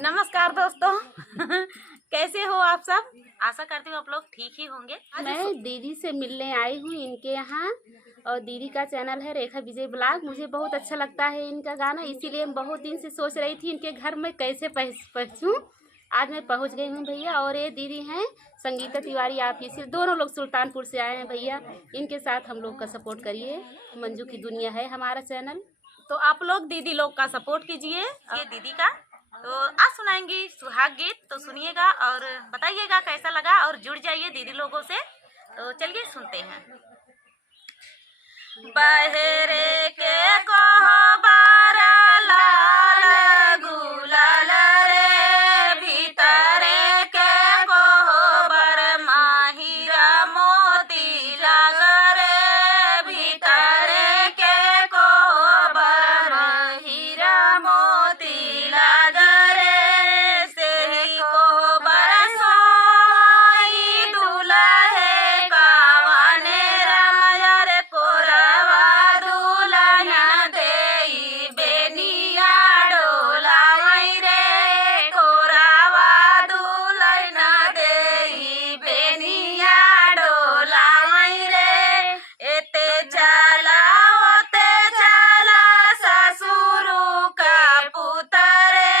नमस्कार दोस्तों। कैसे हो आप सब? आशा करती हूँ आप लोग ठीक ही होंगे। मैं दीदी से मिलने आई हूँ इनके यहाँ, और दीदी का चैनल है रेखा विजय ब्लॉग। मुझे बहुत अच्छा लगता है इनका गाना, इसीलिए मैं बहुत दिन से सोच रही थी इनके घर में कैसे पहुँचूँ। आज मैं पहुँच गई हूँ भैया। और ये दीदी हैं संगीता तिवारी, आप इसी दोनों लोग सुल्तानपुर से आए हैं भैया। इनके साथ हम लोग का सपोर्ट करिए। मंजू की दुनिया है हमारा चैनल, तो आप लोग दीदी लोग का सपोर्ट कीजिए। ये दीदी का तो आज सुनाएंगी सुहाग गीत, तो सुनिएगा और बताइएगा कैसा लगा, और जुड़ जाइए दीदी लोगों से। तो चलिए सुनते हैं। बहरे के कहो बारा लाल गुलाल रे, भीतरे के कहो बर माहिरा मोती लाग रे, भीतरे के कहो बर माहिरा मोती लाग रे, सेही कहो बर सोई दुल्हे कावाने रामा रे कोरवा दुल्हन देई बेनिया डोलाई रे, कोरवा दुल्हन देई बेनिया डोलाई रे, एते चला ओते चला ससुरु का पुतरे,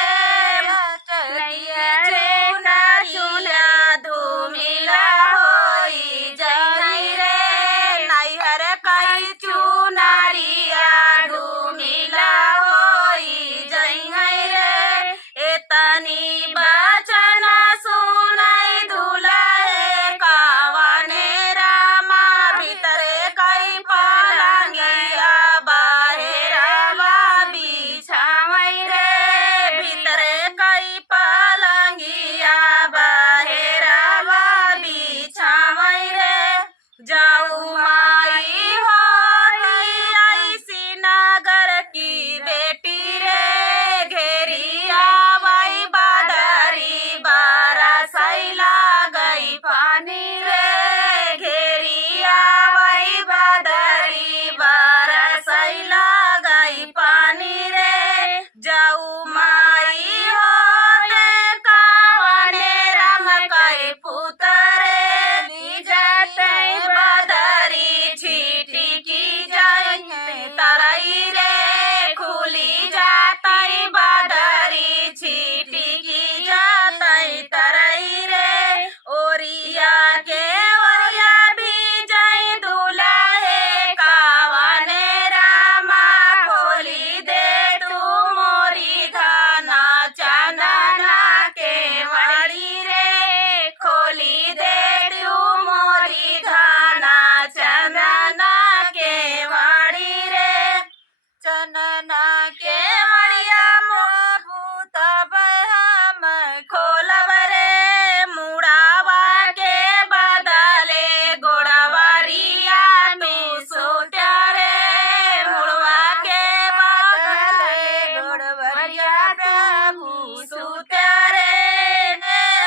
चलिए रे नारिया धूमिला होई जई रे, नैहर कई चुनारिया धूमिला होई जई रे, एतनी बचन सुनाई दुल्हे कावने रामा, भीतरे कई पलंगिया बाहेरवा बिछावई रे, भीतरे कई पलंगिया बाहेरवा बिछावई रे, जाऊ माई होती ऐसी नगर की बेटी रे, घेरिया वही बादरी बारा सैला गई पानी रे, घेरिया वही बादरी बारा सैला गई पानी रे, जाऊ माई होते कावने राम कई पुतरे, जाते बादरी छीटी की जाए तरई रे, खुली जाते बादरी छीटी की जाते तरई रे, ओरिया के ओरिया भी जाए दुल्हे कावने रामा, खोली दे तू मोरी धाना चंदना के वाड़ी रे, खोली दे तू मोरी धाना चंदना के वाड़ी रे, चंदना के वड़िया मोबू तब हम खोलब रे, मुड़ावा के बदले गोड़वारिया तू सोचा रे, मुड़वा के बदले गोड़वारिया प्रभु सोचा रे,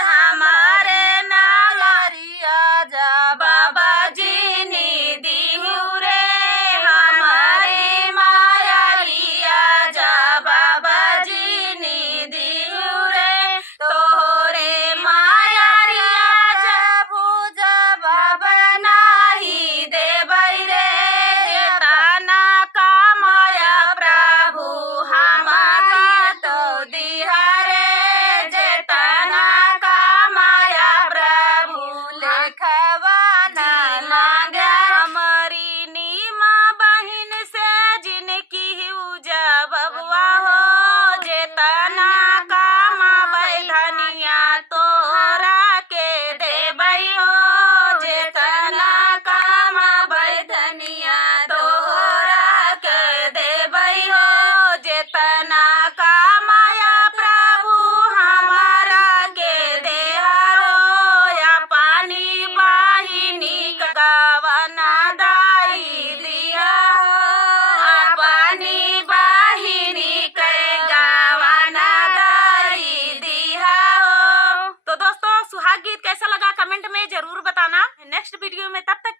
हमारे नालरिया जा बाबा जी ने दिहु रे, हमारी माया लिया जा बाबा जी ने दिहु रे, तोरे माया रिया जा पूजा बाबा नाही देबै रे, जेतना कामाया प्रभु हमारा तो दिहा रे, जेतना कामाया प्रभु लेखवा ना मांगे, हमारी नीमा बहिन से जिनकी उजा बबुआ हो, जेतना कामाबै धनिया तोहरा के देबै हो, जेतना कामाबै धनिया तोहरा के देबै हो, जेतना कामाया प्रभु हमारा के देहरो, या पानी बाहिनी गावना दाई दिया हो, या पानी बाहिनी के गावना दाई दिया हो। तो दोस्तों सुहाग गीत कैसा लगा कमेंट में जरूर बताना। नेक्स्ट वीडियो में तब तक